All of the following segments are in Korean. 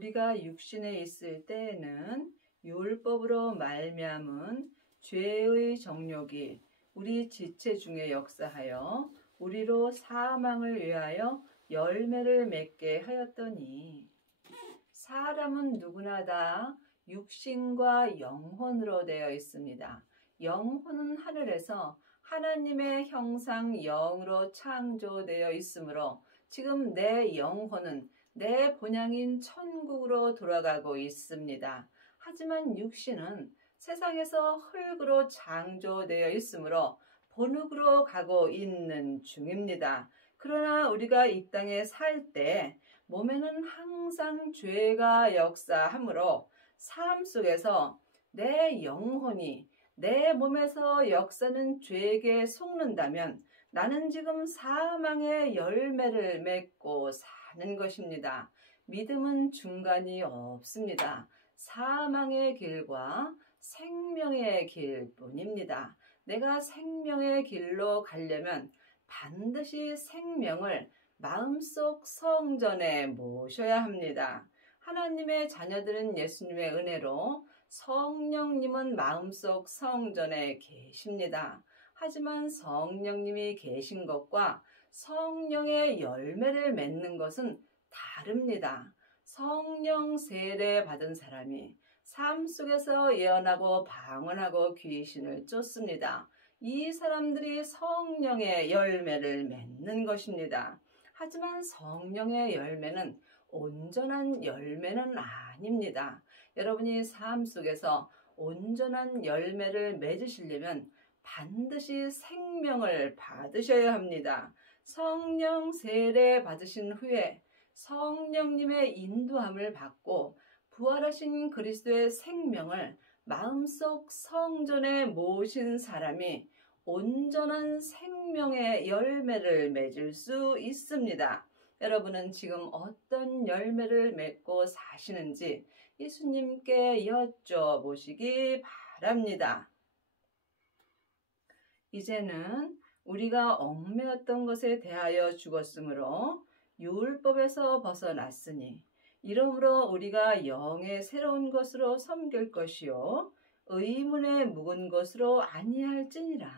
우리가 육신에 있을 때에는 율법으로 말미암은 죄의 정욕이 우리 지체 중에 역사하여 우리로 사망을 위하여 열매를 맺게 하였더니, 사람은 누구나 다 육신과 영혼으로 되어 있습니다. 영혼은 하늘에서 하나님의 형상 영으로 창조되어 있으므로 지금 내 영혼은 내 본향인 천국으로 돌아가고 있습니다. 하지만 육신은 세상에서 흙으로 창조되어 있으므로 본흙으로 가고 있는 중입니다. 그러나 우리가 이 땅에 살 때 몸에는 항상 죄가 역사하므로 삶 속에서 내 영혼이 내 몸에서 역사는 죄에게 속는다면 나는 지금 사망의 열매를 맺고 사는 것입니다. 믿음은 중간이 없습니다. 사망의 길과 생명의 길뿐입니다. 내가 생명의 길로 가려면 반드시 생명을 마음속 성전에 모셔야 합니다. 하나님의 자녀들은 예수님의 은혜로 성령님은 마음속 성전에 계십니다. 하지만 성령님이 계신 것과 성령의 열매를 맺는 것은 다릅니다. 성령 세례 받은 사람이 삶 속에서 예언하고 방언하고 귀신을 쫓습니다. 이 사람들이 성령의 열매를 맺는 것입니다. 하지만 성령의 열매는 온전한 열매는 아닙니다. 여러분이 삶 속에서 온전한 열매를 맺으시려면 반드시 생명을 받으셔야 합니다. 성령 세례 받으신 후에 성령님의 인도함을 받고 부활하신 그리스도의 생명을 마음속 성전에 모신 사람이 온전한 생명의 열매를 맺을 수 있습니다. 여러분은 지금 어떤 열매를 맺고 사시는지 예수님께 여쭤보시기 바랍니다. 이제는 우리가 얽매였던 것에 대하여 죽었으므로 율법에서 벗어났으니 이러므로 우리가 영의 새로운 것으로 섬길 것이요 의문에 묵은 것으로 아니할지니라.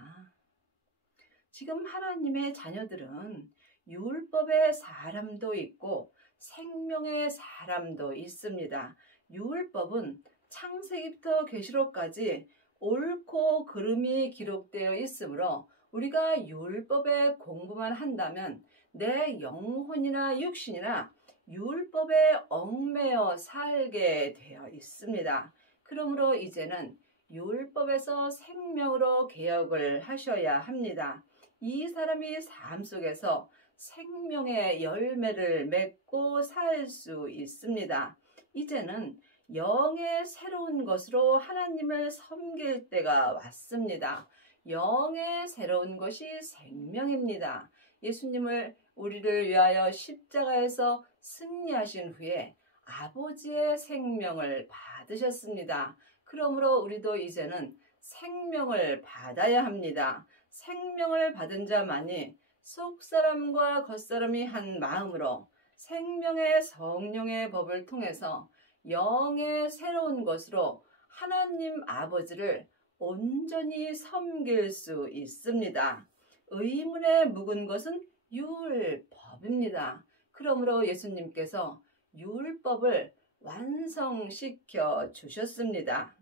지금 하나님의 자녀들은 율법의 사람도 있고 생명의 사람도 있습니다. 율법은 창세기부터 계시록까지 옳고 그름이 기록되어 있으므로 우리가 율법의 공부만 한다면 내 영혼이나 육신이나 율법에 얽매여 살게 되어 있습니다. 그러므로 이제는 율법에서 생명으로 개혁을 하셔야 합니다. 이 사람이 삶 속에서 생명의 열매를 맺고 살 수 있습니다. 이제는 영의 새로운 것으로 하나님을 섬길 때가 왔습니다. 영의 새로운 것이 생명입니다. 예수님을 우리를 위하여 십자가에서 승리하신 후에 아버지의 생명을 받으셨습니다. 그러므로 우리도 이제는 생명을 받아야 합니다. 생명을 받은 자만이 속사람과 겉사람이 한 마음으로 생명의 성령의 법을 통해서 영의 새로운 것으로 하나님 아버지를 온전히 섬길 수 있습니다. 의문에 묵은 것은 율법입니다. 그러므로 예수님께서 율법을 완성시켜 주셨습니다.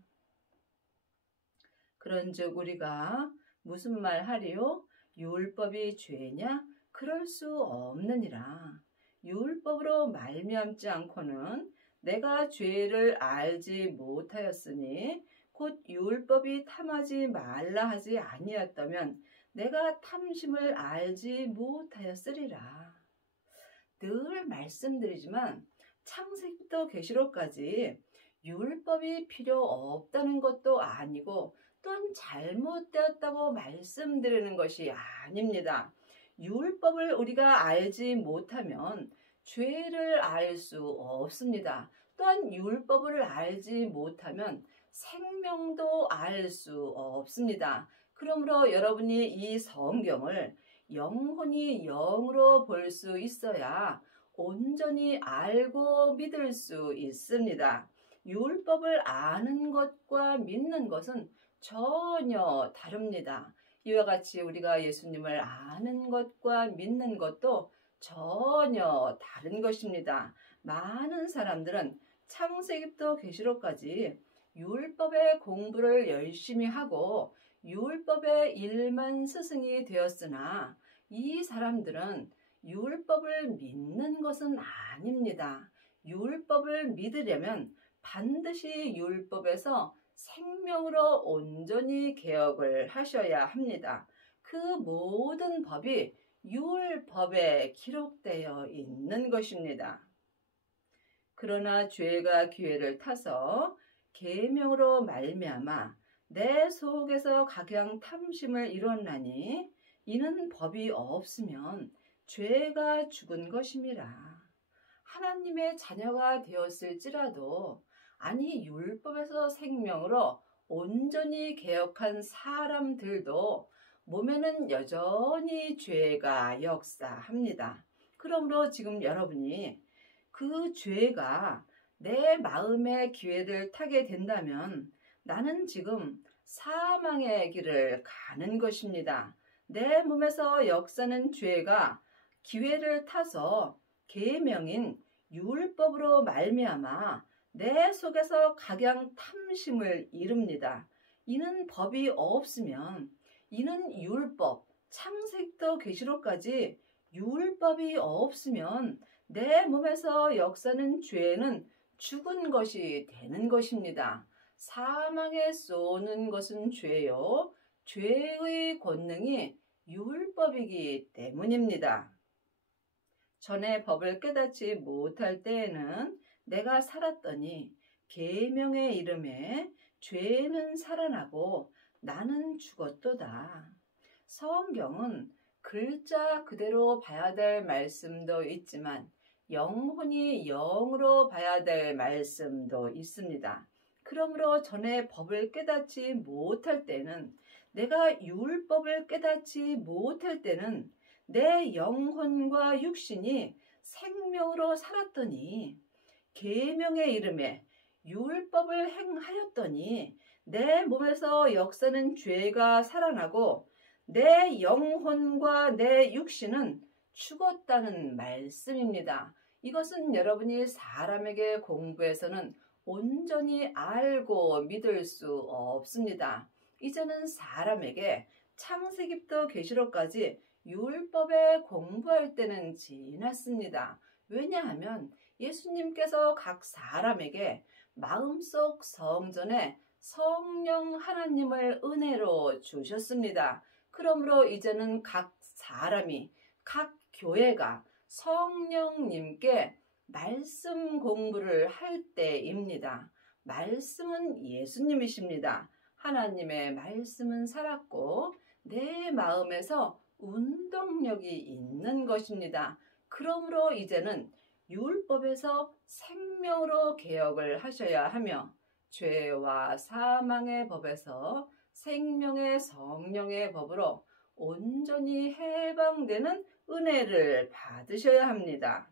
그런즉 우리가 무슨 말 하리요? 율법이 죄냐? 그럴 수 없느니라. 율법으로 말미암지 않고는 내가 죄를 알지 못하였으니 곧 율법이 탐하지 말라 하지 아니었다면 내가 탐심을 알지 못하였으리라. 늘 말씀드리지만 창세기부터 계시록까지 율법이 필요 없다는 것도 아니고 또한 잘못되었다고 말씀드리는 것이 아닙니다. 율법을 우리가 알지 못하면 죄를 알 수 없습니다. 또한 율법을 알지 못하면 생명도 알 수 없습니다. 그러므로 여러분이 이 성경을 영혼이 영으로 볼 수 있어야 온전히 알고 믿을 수 있습니다. 율법을 아는 것과 믿는 것은 전혀 다릅니다. 이와 같이 우리가 예수님을 아는 것과 믿는 것도 전혀 다른 것입니다. 많은 사람들은 창세기부터 계시록까지 율법의 공부를 열심히 하고 율법의 일만 스승이 되었으나 이 사람들은 율법을 믿는 것은 아닙니다. 율법을 믿으려면 반드시 율법에서 생명으로 온전히 개혁을 하셔야 합니다. 그 모든 법이 율법에 기록되어 있는 것입니다. 그러나 죄가 기회를 타서 계명으로 말미암아 내 속에서 각양 탐심을 이뤘나니 이는 법이 없으면 죄가 죽은 것임이라. 하나님의 자녀가 되었을지라도 아니 율법에서 생명으로 온전히 개혁한 사람들도 몸에는 여전히 죄가 역사합니다. 그러므로 지금 여러분이 그 죄가 내 마음의 기회를 타게 된다면 나는 지금 사망의 길을 가는 것입니다. 내 몸에서 역사는 죄가 기회를 타서 계명인 율법으로 말미암아 내 속에서 각양 탐심을 이룹니다. 이는 법이 없으면 이는 율법, 창세기부터 계시록까지 율법이 없으면 내 몸에서 역사는 죄는 죽은 것이 되는 것입니다. 사망에 쏘는 것은 죄요. 죄의 권능이 율법이기 때문입니다. 전에 법을 깨닫지 못할 때에는 내가 살았더니 계명의 이름에 죄는 살아나고 나는 죽었도다. 성경은 글자 그대로 봐야 될 말씀도 있지만 영혼이 영으로 봐야 될 말씀도 있습니다. 그러므로 전에 법을 깨닫지 못할 때는 내가 율법을 깨닫지 못할 때는 내 영혼과 육신이 생명으로 살았더니 계명의 이름에 율법을 행하였더니 내 몸에서 역사는 죄가 살아나고 내 영혼과 내 육신은 죽었다는 말씀입니다. 이것은 여러분이 사람에게 공부해서는 온전히 알고 믿을 수 없습니다. 이제는 사람에게 창세기부터 계시록까지 율법에 공부할 때는 지났습니다. 왜냐하면 예수님께서 각 사람에게 마음속 성전에 성령 하나님을 은혜로 주셨습니다. 그러므로 이제는 각 사람이, 각 교회가 성령님께 말씀 공부를 할 때입니다. 말씀은 예수님이십니다. 하나님의 말씀은 살았고 내 마음에서 운동력이 있는 것입니다. 그러므로 이제는 율법에서 생명으로 개혁을 하셔야 하며 죄와 사망의 법에서 생명의 성령의 법으로 온전히 해방되는 은혜를 받으셔야 합니다.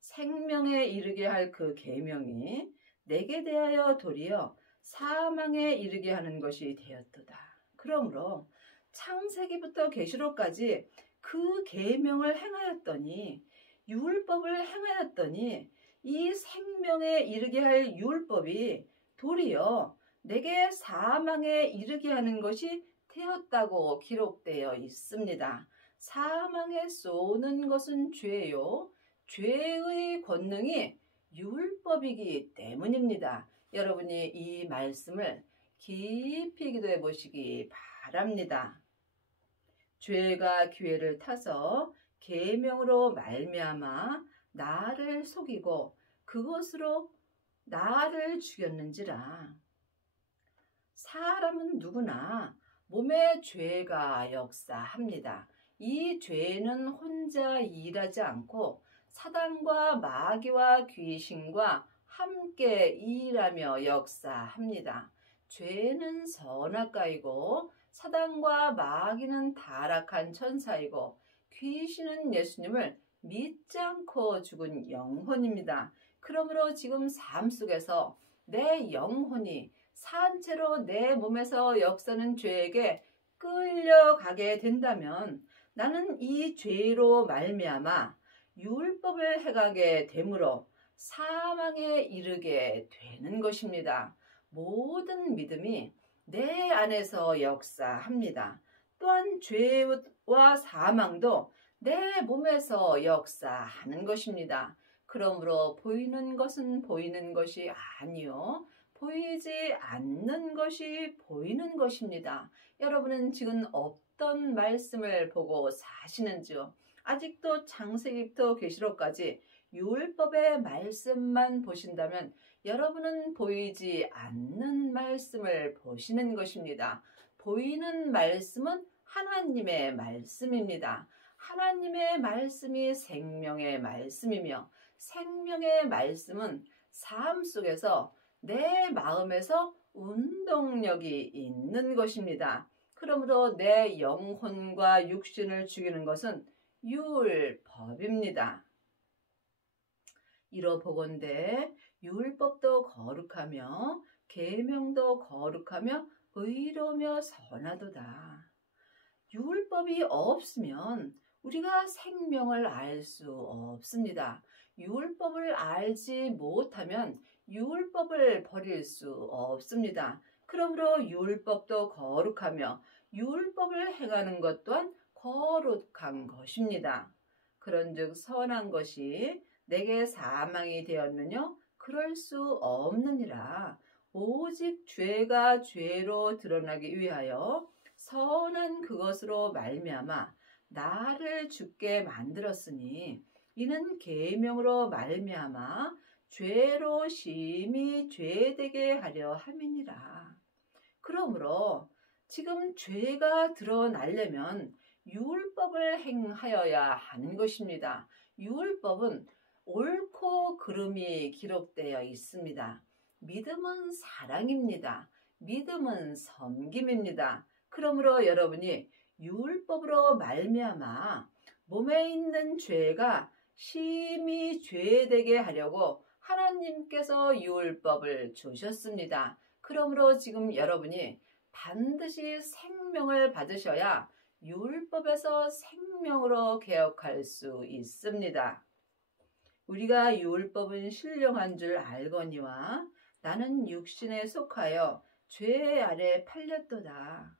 생명에 이르게 할 그 계명이 내게 대하여 도리어 사망에 이르게 하는 것이 되었도다. 그러므로 창세기부터 계시록까지 그 계명을 행하였더니 율법을 행하였더니 이 생명에 이르게 할 율법이 도리어 내게 사망에 이르게 하는 것이 되었다고 기록되어 있습니다. 사망에 쏘는 것은 죄요. 죄의 권능이 율법이기 때문입니다. 여러분이 이 말씀을 깊이 기도해 보시기 바랍니다. 죄가 기회를 타서 계명으로 말미암아 나를 속이고 그것으로 나를 죽였는지라. 사람은 누구나 몸에 죄가 역사합니다. 이 죄는 혼자 일하지 않고 사단과 마귀와 귀신과 함께 일하며 역사합니다. 죄는 선악가이고 사단과 마귀는 타락한 천사이고 귀신은 예수님을 믿지 않고 죽은 영혼입니다. 그러므로 지금 삶 속에서 내 영혼이 산채로 내 몸에서 역사는 죄에게 끌려가게 된다면 나는 이 죄로 말미암아 율법을 행하게 되므로 사망에 이르게 되는 것입니다. 모든 믿음이 내 안에서 역사합니다. 또한 죄와 사망도 내 몸에서 역사하는 것입니다. 그러므로 보이는 것은 보이는 것이 아니요 보이지 않는 것이 보이는 것입니다. 여러분은 지금 어떤 말씀을 보고 사시는지요? 아직도 창세기부터 계시록까지 율법의 말씀만 보신다면 여러분은 보이지 않는 말씀을 보시는 것입니다. 보이는 말씀은 하나님의 말씀입니다. 하나님의 말씀이 생명의 말씀이며 생명의 말씀은 삶 속에서 내 마음에서 운동력이 있는 것입니다. 그러므로 내 영혼과 육신을 죽이는 것은 율법입니다. 이러보건대 율법도 거룩하며 계명도 거룩하며 의로우며 선하도다. 율법이 없으면 우리가 생명을 알 수 없습니다. 율법을 알지 못하면 율법을 버릴 수 없습니다. 그러므로 율법도 거룩하며 율법을 행하는 것 또한 거룩한 것입니다. 그런즉 선한 것이 내게 사망이 되었느냐? 그럴 수 없느니라. 오직 죄가 죄로 드러나기 위하여 선한 그것으로 말미암아 나를 죽게 만들었으니 이는 계명으로 말미암아 죄로 심히 죄되게 하려 함이니라. 그러므로 지금 죄가 드러나려면 율법을 행하여야 하는 것입니다. 율법은 옳고 그름이 기록되어 있습니다. 믿음은 사랑입니다. 믿음은 섬김입니다. 그러므로 여러분이 율법으로 말미암아 몸에 있는 죄가 심히 죄되게 하려고 하나님께서 율법을 주셨습니다. 그러므로 지금 여러분이 반드시 생명을 받으셔야 율법에서 생명으로 개혁할 수 있습니다. 우리가 율법은 신령한 줄 알거니와 나는 육신에 속하여 죄 아래 팔렸도다.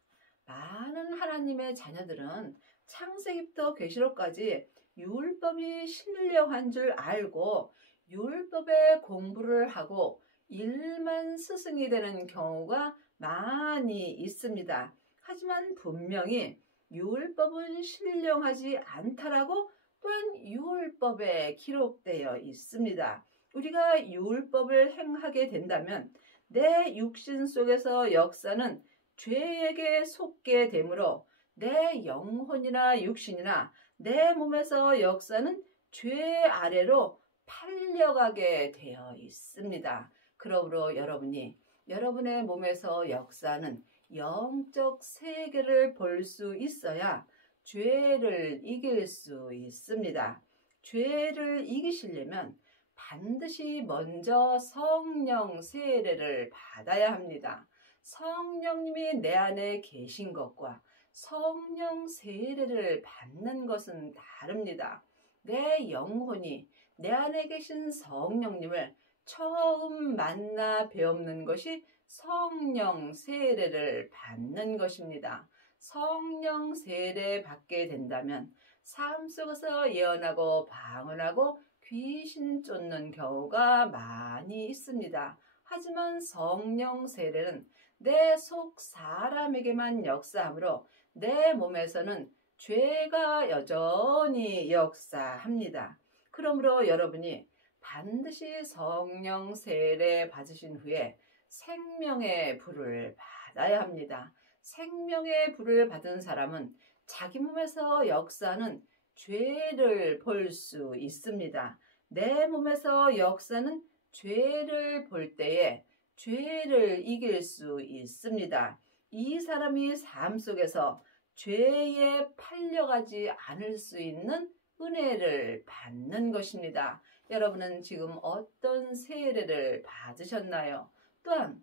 많은 하나님의 자녀들은 창세기부터 계시록까지 율법이 신령한 줄 알고 율법의 공부를 하고 일만 스승이 되는 경우가 많이 있습니다. 하지만 분명히 율법은 신령하지 않다라고 또한 율법에 기록되어 있습니다. 우리가 율법을 행하게 된다면 내 육신 속에서 역사는 죄에게 속게 되므로 내 영혼이나 육신이나 내 몸에서 역사는 죄 아래로 팔려가게 되어 있습니다. 그러므로 여러분이 여러분의 몸에서 역사는 영적 세계를 볼 수 있어야 죄를 이길 수 있습니다. 죄를 이기시려면 반드시 먼저 성령 세례를 받아야 합니다. 성령님이 내 안에 계신 것과 성령 세례를 받는 것은 다릅니다. 내 영혼이 내 안에 계신 성령님을 처음 만나 배우는 것이 성령 세례를 받는 것입니다. 성령 세례 받게 된다면 삶 속에서 예언하고 방언하고 귀신 쫓는 경우가 많이 있습니다. 하지만 성령 세례는 내 속 사람에게만 역사하므로 내 몸에서는 죄가 여전히 역사합니다. 그러므로 여러분이 반드시 성령 세례 받으신 후에 생명의 불을 받아야 합니다. 생명의 불을 받은 사람은 자기 몸에서 역사는 죄를 볼 수 있습니다. 내 몸에서 역사는 죄를 볼 때에 죄를 이길 수 있습니다. 이 사람이 삶 속에서 죄에 팔려가지 않을 수 있는 은혜를 받는 것입니다. 여러분은 지금 어떤 세례를 받으셨나요? 또한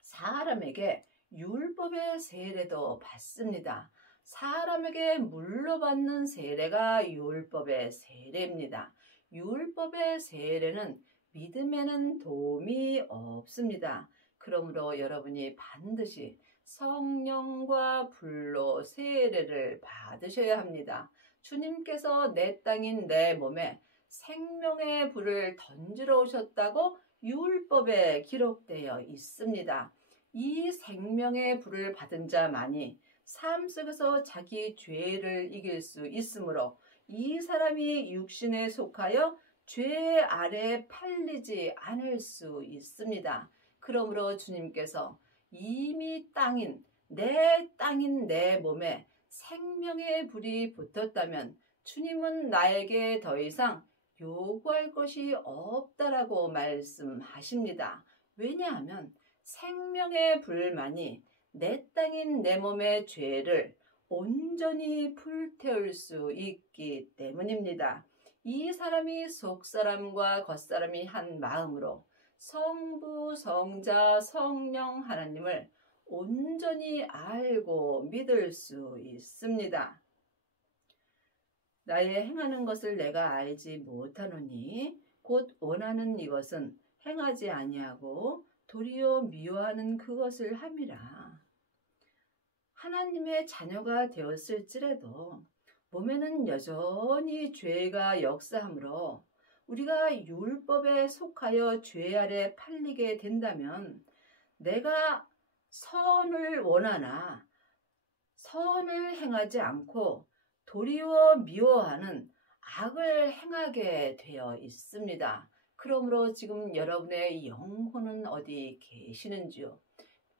사람에게 율법의 세례도 받습니다. 사람에게 물로 받는 세례가 율법의 세례입니다. 율법의 세례는 믿음에는 도움이 없습니다. 그러므로 여러분이 반드시 성령과 불로 세례를 받으셔야 합니다. 주님께서 내 땅인 내 몸에 생명의 불을 던지러 오셨다고 율법에 기록되어 있습니다. 이 생명의 불을 받은 자만이 삶 속에서 자기 죄를 이길 수 있으므로 이 사람이 육신에 속하여 죄 아래 팔리지 않을 수 있습니다. 그러므로 주님께서 이미 땅인 내 몸에 생명의 불이 붙었다면 주님은 나에게 더 이상 요구할 것이 없다라고 말씀하십니다. 왜냐하면 생명의 불만이 내 땅인 내 몸의 죄를 온전히 불태울 수 있기 때문입니다. 이 사람이 속사람과 겉사람이 한 마음으로 성부, 성자, 성령 하나님을 온전히 알고 믿을 수 있습니다. 나의 행하는 것을 내가 알지 못하노니 곧 원하는 이것은 행하지 아니하고 도리어 미워하는 그것을 함이라. 하나님의 자녀가 되었을지라도 몸에는 여전히 죄가 역사하므로 우리가 율법에 속하여 죄 아래 팔리게 된다면 내가 선을 원하나 선을 행하지 않고 도리어 미워하는 악을 행하게 되어 있습니다. 그러므로 지금 여러분의 영혼은 어디 계시는지요?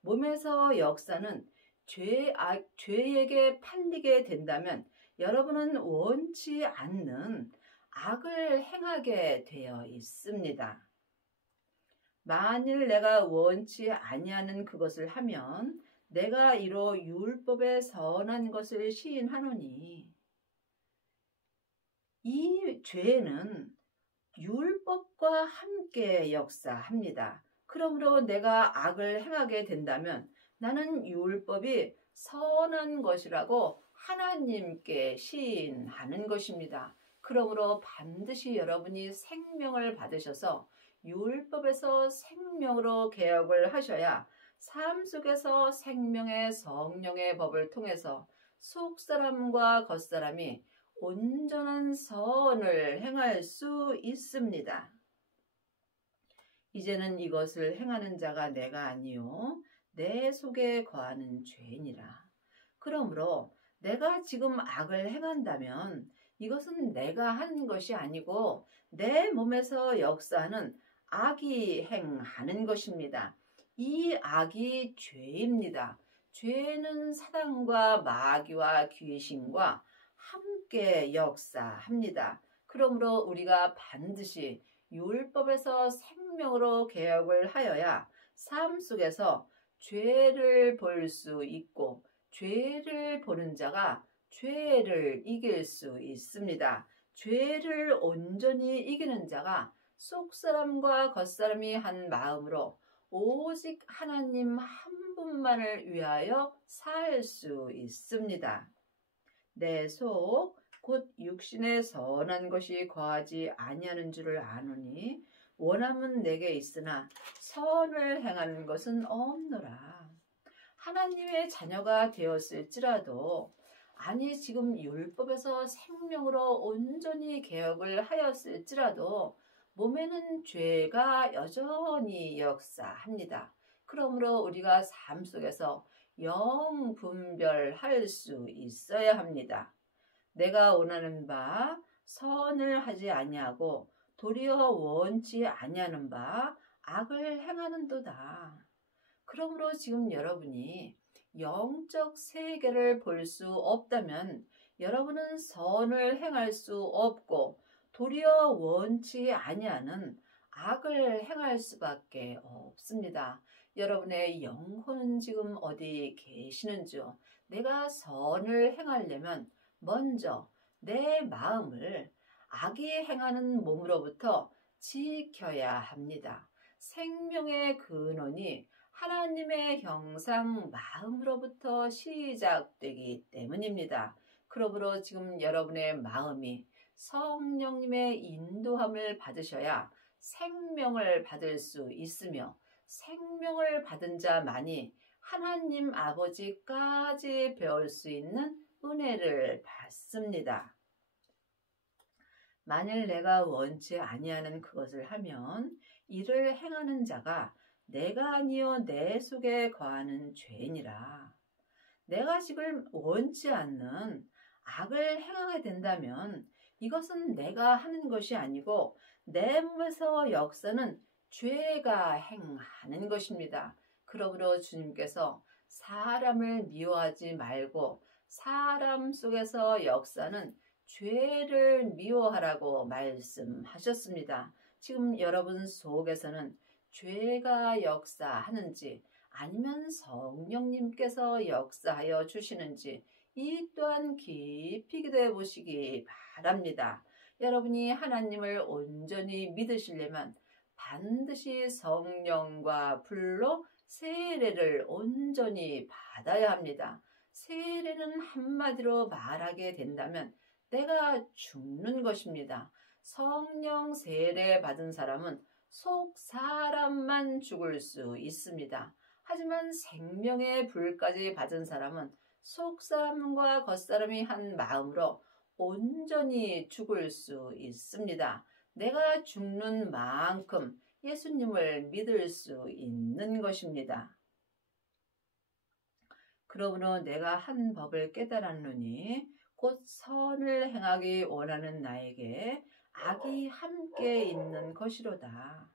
몸에서 역사는 죄에게 팔리게 된다면 여러분은 원치 않는 악을 행하게 되어 있습니다. 만일 내가 원치 아니하는 그것을 하면 내가 이로 율법에 선한 것을 시인하노니 이 죄는 율법과 함께 역사합니다. 그러므로 내가 악을 행하게 된다면 나는 율법이 선한 것이라고 하나님께 시인하는 것입니다. 그러므로 반드시 여러분이 생명을 받으셔서 율법에서 생명으로 개혁을 하셔야 삶 속에서 생명의 성령의 법을 통해서 속사람과 겉사람이 온전한 선을 행할 수 있습니다. 이제는 이것을 행하는 자가 내가 아니요 내 속에 거하는 죄니라. 그러므로 내가 지금 악을 행한다면 이것은 내가 한 것이 아니고 내 몸에서 역사하는 악이 행하는 것입니다. 이 악이 죄입니다. 죄는 사단과 마귀와 귀신과 함께 역사합니다. 그러므로 우리가 반드시 율법에서 생명으로 개혁을 하여야 삶 속에서 죄를 볼 수 있고 죄를 보는 자가 죄를 이길 수 있습니다. 죄를 온전히 이기는 자가 속사람과 겉사람이 한 마음으로 오직 하나님 한 분만을 위하여 살 수 있습니다. 내 속 곧 육신에 선한 것이 거하지 아니하는 줄을 아노니 원함은 내게 있으나 선을 행하는 것은 없노라. 하나님의 자녀가 되었을지라도 아니 지금 율법에서 생명으로 온전히 개혁을 하였을지라도 몸에는 죄가 여전히 역사합니다. 그러므로 우리가 삶 속에서 영 분별할 수 있어야 합니다. 내가 원하는 바 선을 하지 아니하고 도리어 원치 아니하는 바 악을 행하는도다. 그러므로 지금 여러분이 영적 세계를 볼 수 없다면 여러분은 선을 행할 수 없고 도리어 원치 아니하는 악을 행할 수밖에 없습니다. 여러분의 영혼은 지금 어디 계시는지요? 내가 선을 행하려면 먼저 내 마음을 악이 행하는 몸으로부터 지켜야 합니다. 생명의 근원이 하나님의 형상 마음으로부터 시작되기 때문입니다. 그러므로 지금 여러분의 마음이 성령님의 인도함을 받으셔야 생명을 받을 수 있으며, 생명을 받은 자만이 하나님 아버지까지 배울 수 있는 은혜를 받습니다. 만일 내가 원치 아니하는 그것을 하면 이를 행하는 자가 내가 아니요 내 속에 거하는 죄니라. 내가 지금 원치 않는 악을 행하게 된다면 이것은 내가 하는 것이 아니고 내 몸에서 역사는 죄가 행하는 것입니다. 그러므로 주님께서 사람을 미워하지 말고 사람 속에서 역사는 죄를 미워하라고 말씀하셨습니다. 지금 여러분 속에서는 죄가 역사하는지 아니면 성령님께서 역사하여 주시는지 이 또한 깊이 기도해 보시기 바랍니다. 여러분이 하나님을 온전히 믿으시려면 반드시 성령과 불로 세례를 온전히 받아야 합니다. 세례는 한마디로 말하게 된다면 내가 죽는 것입니다. 성령 세례 받은 사람은 속 사람만 죽을 수 있습니다. 하지만 생명의 불까지 받은 사람은 속사람과 겉사람이 한 마음으로 온전히 죽을 수 있습니다. 내가 죽는 만큼 예수님을 믿을 수 있는 것입니다. 그러므로 내가 한 법을 깨달았노니 곧 선을 행하기 원하는 나에게 악이 함께 있는 것이로다.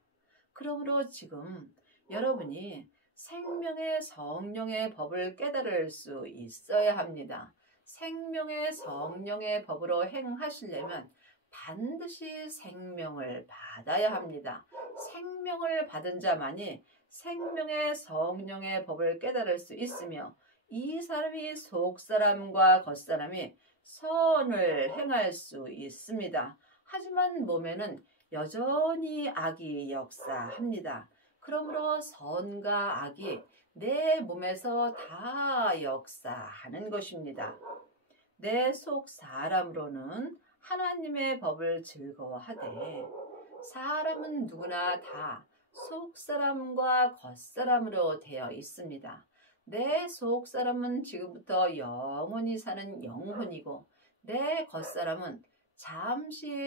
그러므로 지금 여러분이 생명의 성령의 법을 깨달을 수 있어야 합니다. 생명의 성령의 법으로 행하시려면 반드시 생명을 받아야 합니다. 생명을 받은 자만이 생명의 성령의 법을 깨달을 수 있으며 이 사람이 속사람과 겉사람이 선을 행할 수 있습니다. 하지만 몸에는 여전히 악이 역사합니다. 그러므로 선과 악이 내 몸에서 다 역사하는 것입니다. 내 속 사람으로는 하나님의 법을 즐거워하되 사람은 누구나 다 속사람과 겉사람으로 되어 있습니다. 내 속사람은 지금부터 영원히 사는 영혼이고 내 겉사람은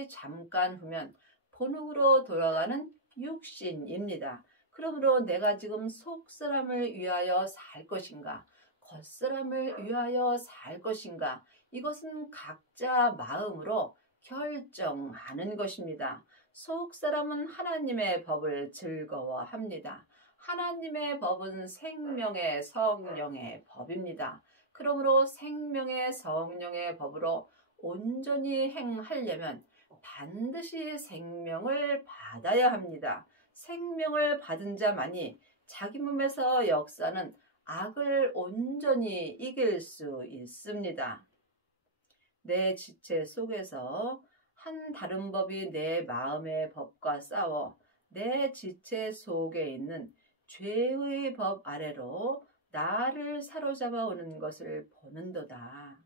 잠깐 후면 본흙으로 돌아가는 육신입니다. 그러므로 내가 지금 속사람을 위하여 살 것인가 겉사람을 위하여 살 것인가 이것은 각자 마음으로 결정하는 것입니다. 속사람은 하나님의 법을 즐거워합니다. 하나님의 법은 생명의 성령의 법입니다. 그러므로 생명의 성령의 법으로 온전히 행하려면 반드시 생명을 받아야 합니다. 생명을 받은 자만이 자기 몸에서 역사는 악을 온전히 이길 수 있습니다. 내 지체 속에서 한 다른 법이 내 마음의 법과 싸워 내 지체 속에 있는 죄의 법 아래로 나를 사로잡아 오는 것을 보는도다.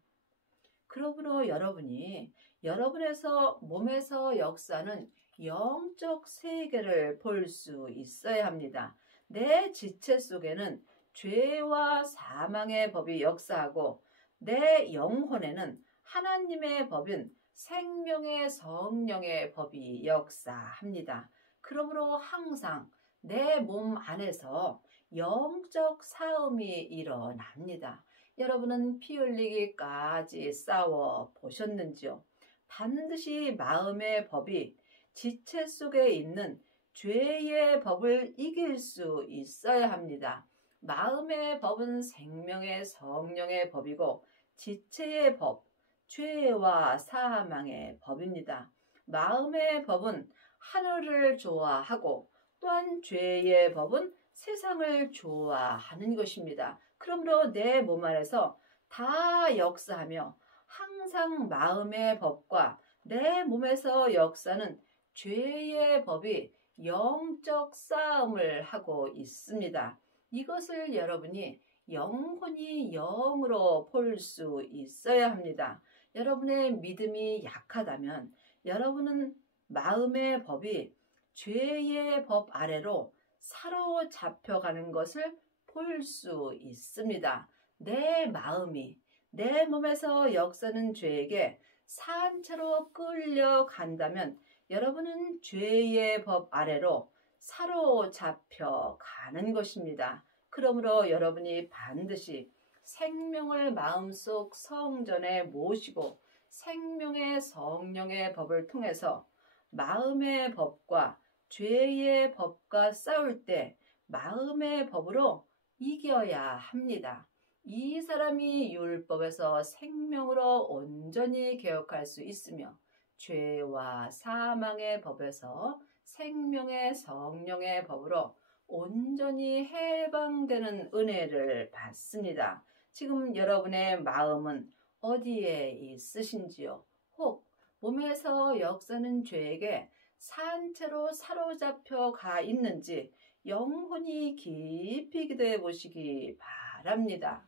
그러므로 여러분이 여러분에서 몸에서 역사는 영적 세계를 볼 수 있어야 합니다. 내 지체 속에는 죄와 사망의 법이 역사하고 내 영혼에는 하나님의 법인 생명의 성령의 법이 역사합니다. 그러므로 항상 내 몸 안에서 영적 싸움이 일어납니다. 여러분은 피 흘리기까지 싸워 보셨는지요? 반드시 마음의 법이 지체 속에 있는 죄의 법을 이길 수 있어야 합니다. 마음의 법은 생명의 성령의 법이고 지체의 법, 죄와 사망의 법입니다. 마음의 법은 하늘을 좋아하고 또한 죄의 법은 세상을 좋아하는 것입니다. 그러므로 내 몸 안에서 다 역사하며 항상 마음의 법과 내 몸에서 역사는 죄의 법이 영적 싸움을 하고 있습니다. 이것을 여러분이 영혼이 영으로 볼 수 있어야 합니다. 여러분의 믿음이 약하다면 여러분은 마음의 법이 죄의 법 아래로 사로잡혀가는 것을 볼 수 있습니다. 내 마음이 내 몸에서 역사는 죄에게 산채로 끌려간다면 여러분은 죄의 법 아래로 사로잡혀 가는 것입니다. 그러므로 여러분이 반드시 생명을 마음속 성전에 모시고 생명의 성령의 법을 통해서 마음의 법과 죄의 법과 싸울 때 마음의 법으로 이겨야 합니다. 이 사람이 율법에서 생명으로 온전히 개혁할 수 있으며 죄와 사망의 법에서 생명의 성령의 법으로 온전히 해방되는 은혜를 받습니다. 지금 여러분의 마음은 어디에 있으신지요? 혹 몸에서 역사는 죄에게 산채로 사로잡혀 가 있는지 영혼이 깊이 기도해 보시기 바랍니다.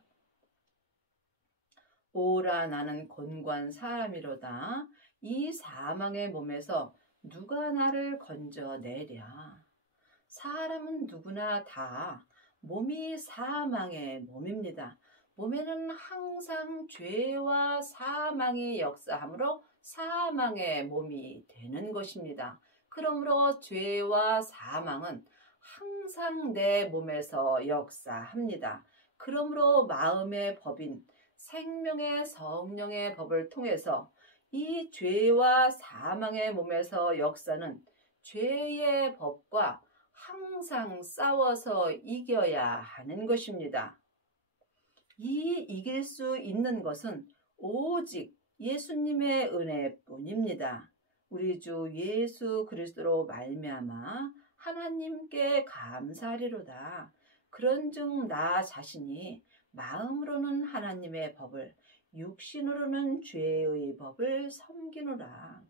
오라 나는 곤고한 사람이로다. 이 사망의 몸에서 누가 나를 건져내랴. 사람은 누구나 다 몸이 사망의 몸입니다. 몸에는 항상 죄와 사망이 역사하므로 사망의 몸이 되는 것입니다. 그러므로 죄와 사망은 항상 내 몸에서 역사합니다. 그러므로 마음의 법인 생명의 성령의 법을 통해서 이 죄와 사망의 몸에서 역사는 죄의 법과 항상 싸워서 이겨야 하는 것입니다. 이 이길 수 있는 것은 오직 예수님의 은혜뿐입니다. 우리 주 예수 그리스도로 말미암아 하나님께 감사하리로다. 그런즉 나 자신이 마음으로는 하나님의 법을 육신으로는 죄의 법을 섬기노라.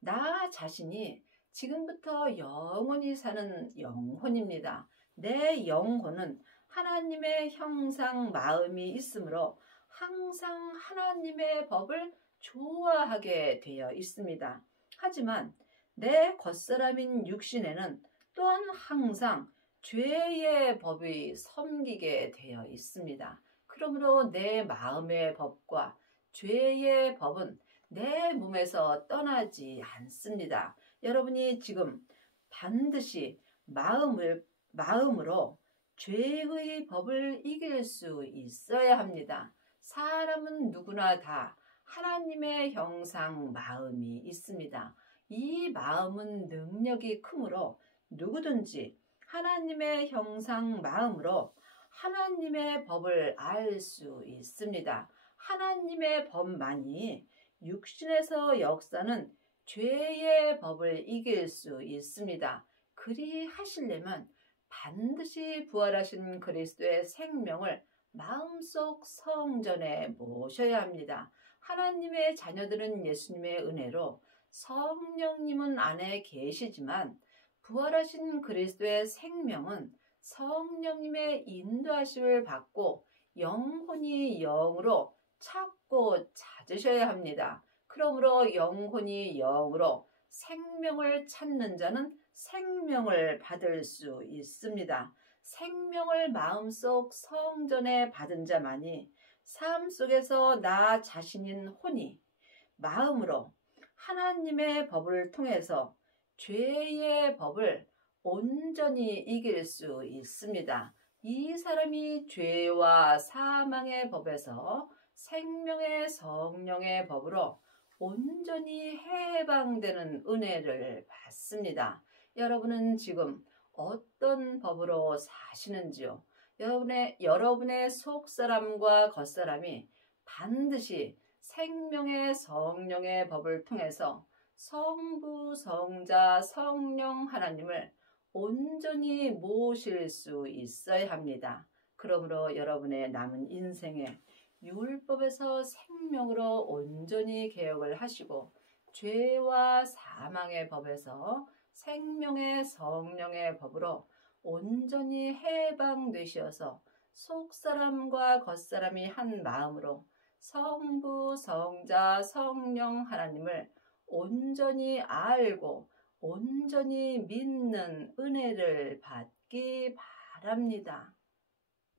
나 자신이 지금부터 영원히 사는 영혼입니다. 내 영혼은 하나님의 형상 마음이 있으므로 항상 하나님의 법을 좋아하게 되어 있습니다. 하지만 내 겉사람인 육신에는 또한 항상 죄의 법이 섬기게 되어 있습니다. 그러므로 내 마음의 법과 죄의 법은 내 몸에서 떠나지 않습니다. 여러분이 지금 반드시 마음으로 죄의 법을 이길 수 있어야 합니다. 사람은 누구나 다 하나님의 형상 마음이 있습니다. 이 마음은 능력이 크므로 누구든지 하나님의 형상 마음으로 하나님의 법을 알 수 있습니다. 하나님의 법만이 육신에서 역사는 죄의 법을 이길 수 있습니다. 그리 하시려면 반드시 부활하신 그리스도의 생명을 마음속 성전에 모셔야 합니다. 하나님의 자녀들은 예수님의 은혜로 성령님은 안에 계시지만 부활하신 그리스도의 생명은 성령님의 인도하심을 받고 영혼이 영으로 찾고 찾으셔야 합니다. 그러므로 영혼이 영으로 생명을 찾는 자는 생명을 받을 수 있습니다. 생명을 마음속 성전에 받은 자만이 삶 속에서 나 자신인 혼이 마음으로 하나님의 법을 통해서 죄의 법을 온전히 이길 수 있습니다. 이 사람이 죄와 사망의 법에서 생명의 성령의 법으로 온전히 해방되는 은혜를 받습니다. 여러분은 지금 어떤 법으로 사시는지요? 여러분의 속사람과 겉사람이 반드시 생명의 성령의 법을 통해서 성부, 성자, 성령 하나님을 온전히 모실 수 있어야 합니다. 그러므로 여러분의 남은 인생에 율법에서 생명으로 온전히 개혁을 하시고 죄와 사망의 법에서 생명의 성령의 법으로 온전히 해방되시어서 속사람과 겉사람이 한 마음으로 성부, 성자, 성령 하나님을 온전히 알고 온전히 믿는 은혜를 받기 바랍니다.